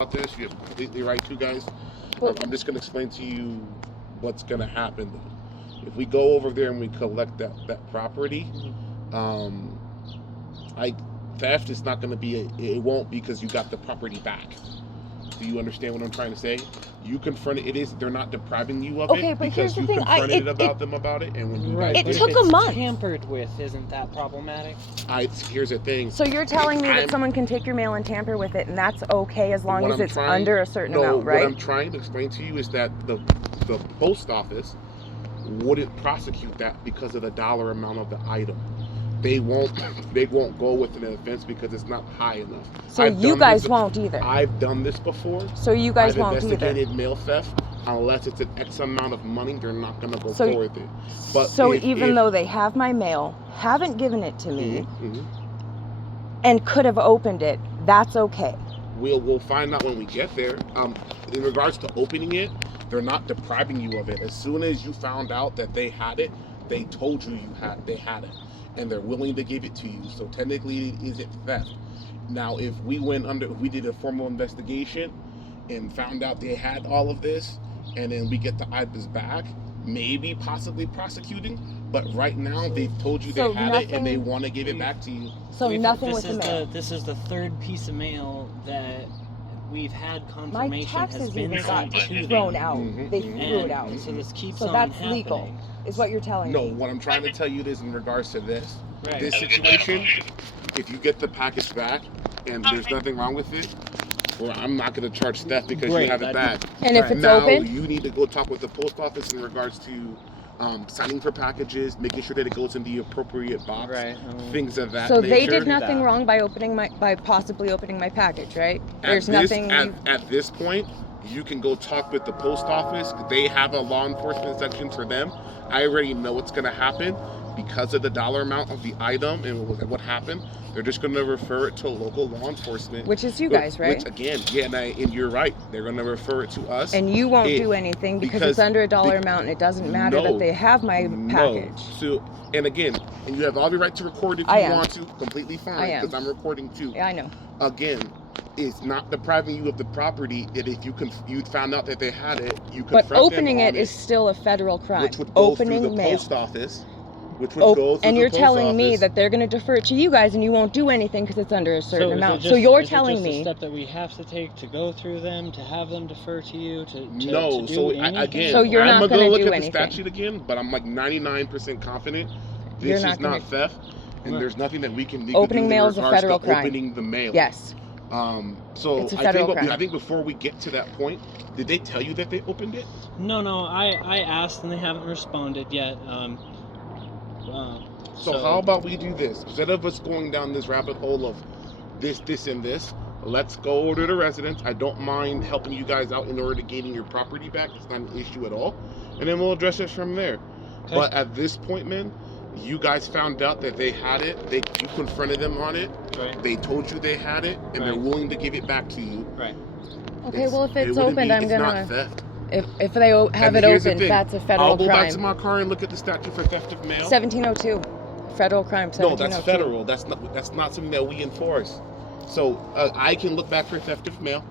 about this. You're completely right, too, guys. I'm just going to explain to you what's going to happen. If we go over there and we collect that property, theft is not going to be, it won't, because you got the property back. Do you understand what I'm trying to say? You confronted they're not depriving you of it because you confronted them about it, and when you guys it took a month. Tampered with, isn't that problematic? Here's the thing. So you're telling me that someone can take your mail and tamper with it, and that's okay as long as it's under a certain amount, right? What I'm trying to explain to you is that the post office wouldn't prosecute that because of the dollar amount of the item. They won't go with an offense because it's not high enough. So you guys won't either. I've done this before. So you guys won't either. I've investigated mail theft. Unless it's an X amount of money, they're not going to go forward with it. But so even though they have my mail, haven't given it to me, and could have opened it, that's okay. We'll find out when we get there. In regards to opening it, they're not depriving you of it. As soon as you found out that they had it, they told you they had it, and they're willing to give it to you. So technically, is it theft? Now, if we did a formal investigation and found out they had all of this, and then we get the items back, maybe possibly prosecuting. But right now, they've told you they had it, and they want to give it back to you. So nothing with the mail. This is the third piece of mail that we've had confirmation my taxes has been even got sent to thrown them. out. They threw it out. So this keeps on happening. that's legal, is what you're telling me. No, what I'm trying to tell you is in regards to this situation, if you get the package back and there's nothing wrong with it, well, I'm not going to charge theft because you have it back. And if it's now, open? you need to go talk with the post office in regards to signing for packages, making sure that it goes in the appropriate box, things of that nature. So they did nothing wrong by possibly opening my package, right? There's nothing. At this point, you can go talk with the post office. They have a law enforcement section for them. I already know what's going to happen because of the dollar amount of the item and what happened. They're just going to refer it to local law enforcement, which is you guys, right? Which again, and you're right. They're going to refer it to us, and you won't do anything because it's under a dollar amount, and it doesn't matter that they have my package. So, and again, and you have all the right to record if you want to. Completely fine, because I'm recording too. Yeah, I know. Again, it's not depriving you of the property. That if you found out that they had it, you confront them. But opening it is still a federal crime. Which would go through the post office. Which would go through and you're telling office. me that they're going to defer it to you guys, and you won't do anything because it's under a certain amount. So you're telling me a step that we have to take to go through them, to have them defer to you, to no. To so do again, so you're not going to do anything. I'm gonna look at the statute again, but I'm like 99% confident this is not theft, and there's nothing that we can legally opening mail is a federal crime. Opening the mail. Yes. So it's a federal crime. I think before we get to that point, did they tell you that they opened it? No. I asked and they haven't responded yet. So how about we do this? Instead of us going down this rabbit hole of this, and this, let's go over to the residence. I don't mind helping you guys out in order to gaining your property back. It's not an issue at all. And then we'll address it from there. Okay. But at this point, man, you guys found out that they had it. You confronted them on it. Right. They told you they had it, and they're willing to give it back to you. Right. Okay, well, if it's opened, I'm going to... It's not theft. If they have it open, that's a federal crime. I'll go back to my car and look at the statute for theft of mail. 1702. Federal crime, 1702. No, that's federal. That's not something that we enforce. So I can look back for theft of mail.